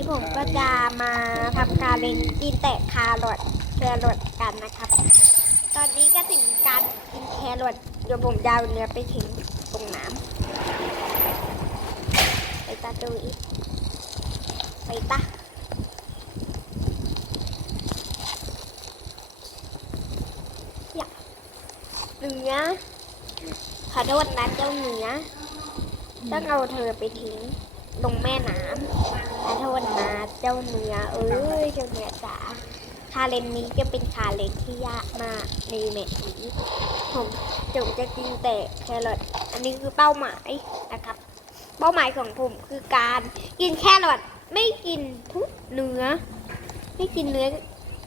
นี้ผมก็จะมาทำการเล่นกินแต่คารอทแครอทกันนะครับ ตอนนี้ก็ถึงการกินแครอทเดี๋ยวผมจะเอาเนื้อไปทิ้งตรงน้ำไปตาดูอีกไปตาอยากเนื้อขอโทษนะเจ้าเนื้อต้องเอาเธอไปทิ้งลงแม่น้ำ ขอโทษนะเจ้าเนื้อเอ้ยเจ้าเนื้อจ๋าคาเลนนี้จะเป็นคาเลนที่ยากมากในแมตช์นี้ผมจงจะกินแต่แครอทอันนี้คือเป้าหมายนะครับ เป้าหมายของผมคือการกินแครอทไม่กินทุกเนื้อ ไม่กินเนื้อ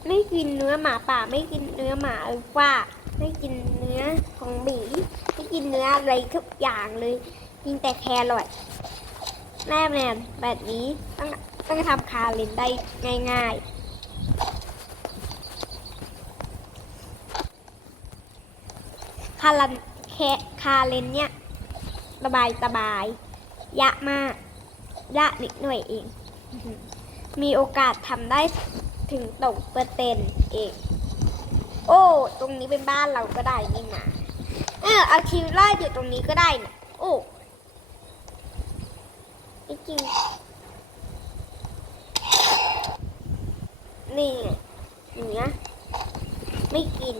ไม่กินเนื้อหมาป่า ไม่กินเนื้อหมาเอว่าไม่กินเนื้อของหมีไม่กินเนื้ออะไรทุกอย่างเลย กินแต่แครอท แม่แมนแบบนี้ต้องต้องทำคาเลนได้ง่าย ๆคาลันแคคาเลนเนี่ยสบายสบาย ยะมาก ยะนิดหน่อยเอง มีโอกาสทำได้ถึงตกเปอร์เซ็นต์เอง โอ้ ตรงนี้เป็นบ้านเราก็ได้นี่นะเออเอาชีวิตรอดอยู่ตรงนี้ก็ได้นะโอ้ ไม่จริงนี่อย่างเงี้ยไม่กิน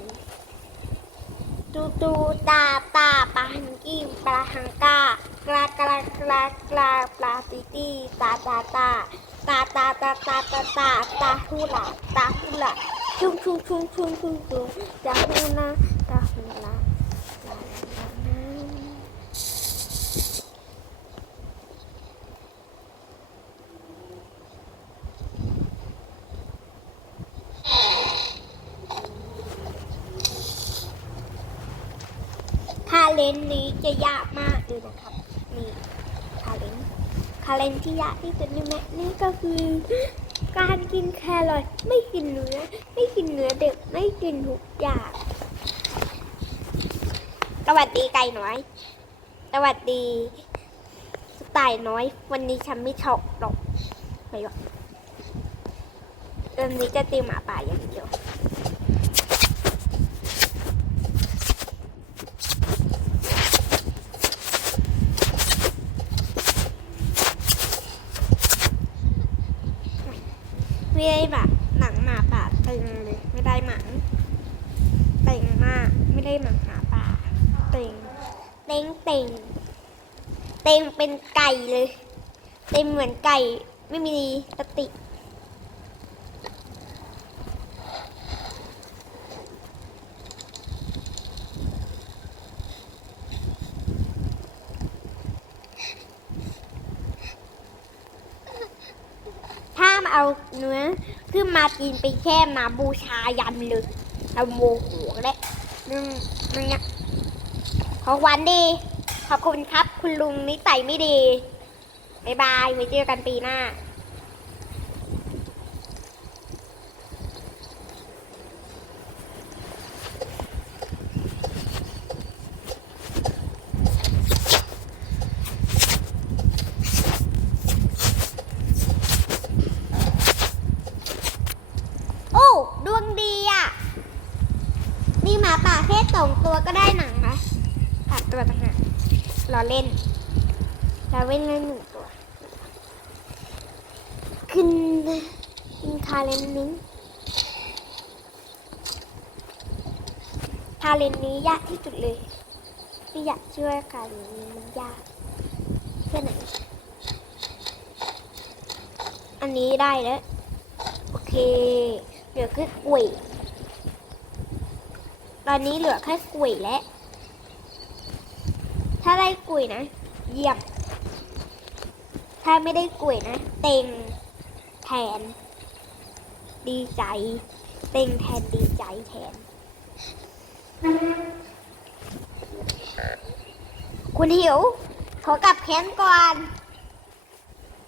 ตูตูตาตาปลาฮังกี้ปลาฮังกากลากลากลากลาปลาตีตีตาตาตาตาตาตาตาตาตาตาฮูลาตาฮูลาชุ่มชุ่มชุ่มชุ่มชุ่มชุ่มตาฮูนาตาฮูลาลาลาลาลาคาเล นนี้จะยากมากเลยนะครับนี่คาเลนคาเลนที่ยากที่สุดในแม่นี่ก็คือการกินแครอทไม่กินเนื้อ ไม่กินเนื้อเด็กไม่กินทุกอย่างสวัสดีไก่น้อย สวัสดีสไตล์น้อย วันนี้ฉันไม่ชอบหรอกไปวะวันนี้จะตีหมาป่าอย่างเดียว ไม่ได้แบบหนังหมาป่าตึงเลยไม่ได้หมังเต็งมากไม่ได้หมังหมาป่าเต็งเต็งเต็งเต็งเป็นไก่เลย เต็งเหมือนไก่ไม่มีสติ เอาเนื้อขึ้นมากินไปแช่มาบูชายันเลยเอาโมโหและนึงนึงเนี่ยขอวันดี ขอบคุณครับ คุณลุงนิสัยไม่ดีบายบายไว้เจอกันปีหน้า โอ้ ดวงดีอะาป่าแค่สองตัวก็ได้หนังนะสามตัวต่างหากเราเล่น เราเล่นเล่นหนึ่งตัว ขึ้นขึ้นคาเลนนี้คาเลนนี้ยากที่สุดเลยไม่อยากเชื่อว่าคาเลนนี้มันยากแค่ไหนอันนี้ได้แล้ว โอเคเหลือแค่กุย ตอนนี้เหลือแค่กุยแล้วถ้าได้กุยนะเยี่ยมถ้าไม่ได้กุยนะ เต็งแทน ดีใจ เต็งแทนดีใจแทน คุณหิว ขอกลับแคมป์ก่อน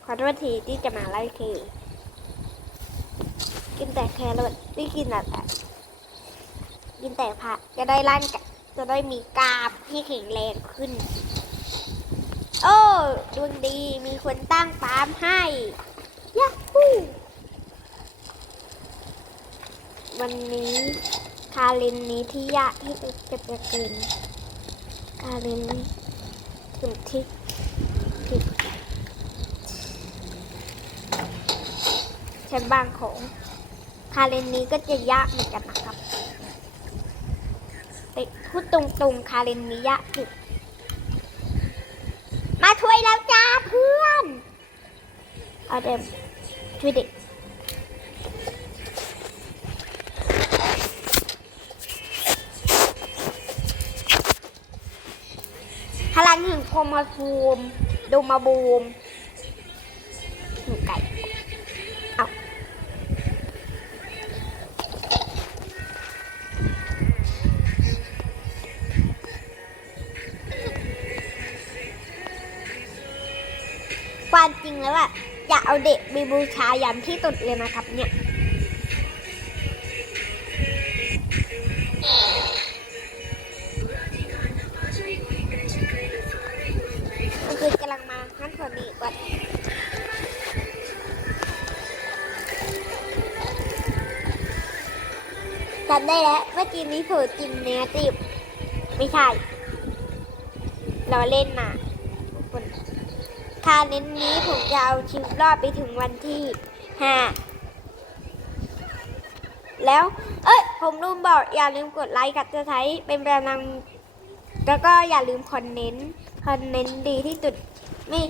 ขอโทษทีที่จะมาไล่เคกินแต่แครอทไม่กินอะไร กินแต่ผักจะได้ร่างจะได้มีกล้ามที่แข็งแรงขึ้น โอ้ดวงดีมีคนตั้งปามให้ยักฮู้วันนี้คาลินนี้ที่ยะที่จะจะเกินคาลินถึงที่ผิดฉันบางของคาลินนี้ก็จะยากเหมือนกันนะครับ พูดตรงๆ คาเรนนี้ยากสุดมาช่วยแล้วจ้าเพื่อน เอาเดิมช่วยเด็กพลังแห่งพรหมภูมดูมาบูม ความจริงแล้วอะอย่าเอาเด็กไปบูชายันที่ตุดเลยนะครับเนี่ยมันคือกำลังมาขั้นตอนนี้ก่อนจำได้แล้วเมื่อกี้นี้เผลอกินเนื้อติบไม่ใช่เราเล่นมา คาเน้นนี้ผมจะเอาชีวิตรอดไปถึงวันที่ห้าแล้ว เอ้ย ผมลืมบอกอย่าลืมกดไลค์กับจะใช้เป็นกำลังแล้วก็อย่าลืมคอนเทนต์คอนเทนต์ดีที่สุดไม่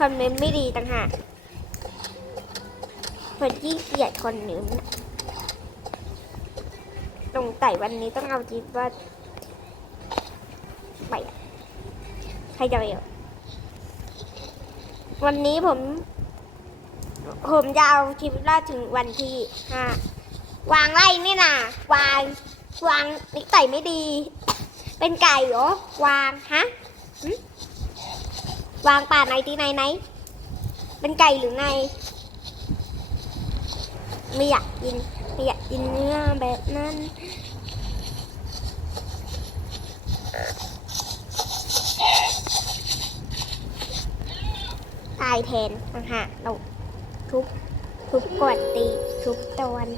คอนเทนต์ไม่ดีต่างหากคนที่เกลียดคอนเทนต์ตรงไต่วันนี้ต้องเอาจิตว่าไปใครจะไปอะ วันนี้ผม ผมจะเอาชีวิตรอดถึงวันที่ห้าวางไล่นี่นะวาง วางนิสัยไม่ดี เป็นไก่เหรอ วางฮะวางป่าไหนที่ไหนไหน เป็นไก่หรือไง ไม่อยากกินไม่อยากกินเนื้อแบบนั้น ตายแทนต่างหากเราทุบทุบกดตีทุบตะวัน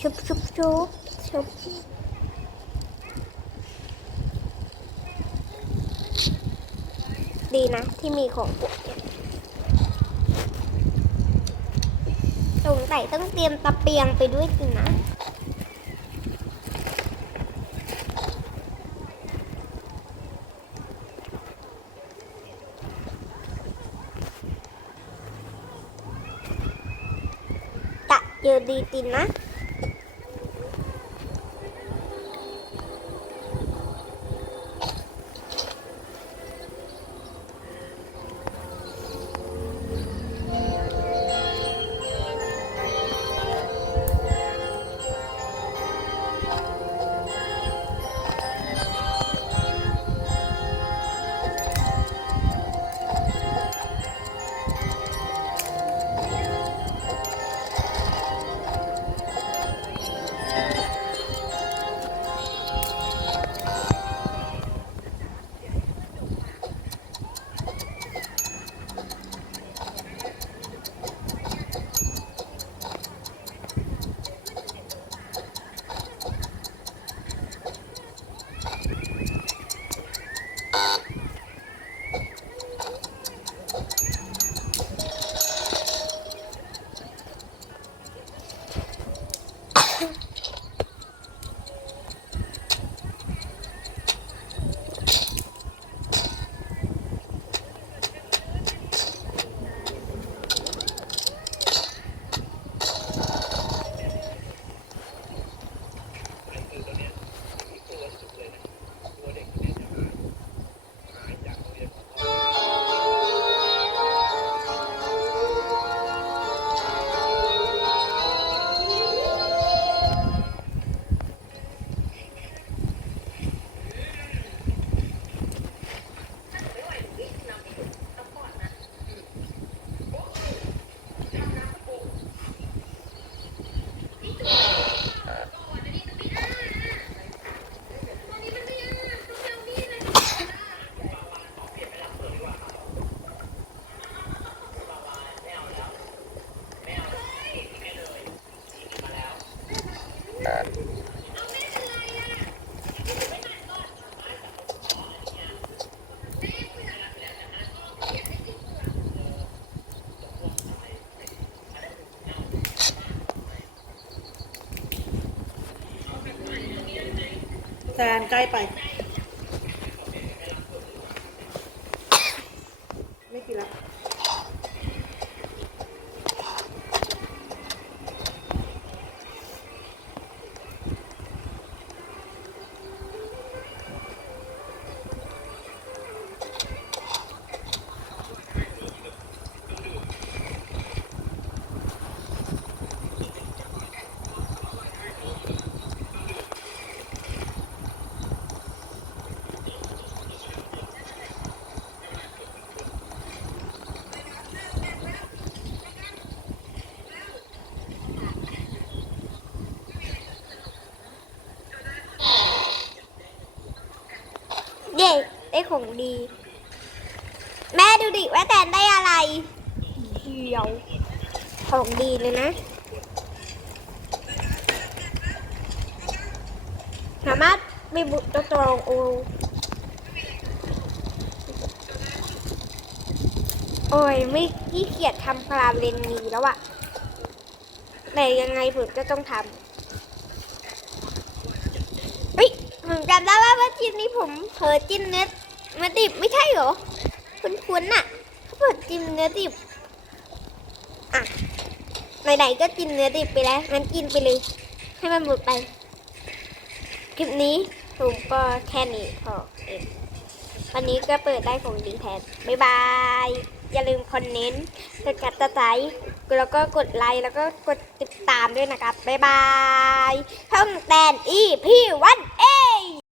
ชุบชุบชุบชุบดีนะที่มีของปวดเนี่ยสงสัยต้องเตรียมตะเปียงไปด้วยสินะ ตะ แซนใกล้ไป ได้ของดี แม่ดูดิว่าแตนได้อะไรเขียว ของดีเลยนะสามารถมีบุตรตรงโอโอ้ยไม่ขี้เกียจทำพลาเลนนี้แล้วอะแต่ยังไงผมก็ต้องทำเฮ้ยผมจำได้ว่าว่าทีนี้ผมเผลอจิ้มเนื้อ มาดิบไม่ใช่เหรอ คุ้นๆน่ะเขาเปิดจิ้มเนื้อดิบ อะไหนๆก็กินเนื้อดิบไปแล้วงั้นกินไปเลย ให้มันหมดไป คลิปนี้ผมก็แค่นี้พอเองวันนี้ก็เปิดได้ของดีแทน บ๊ายบาย อย่าลืมคอนเนนต์กดกัดตะไคร้แล้วก็กดไลค์แล้วก็กดติดตามด้วยนะครับ บ๊ายบายท่องแตนอีพี่วันเอ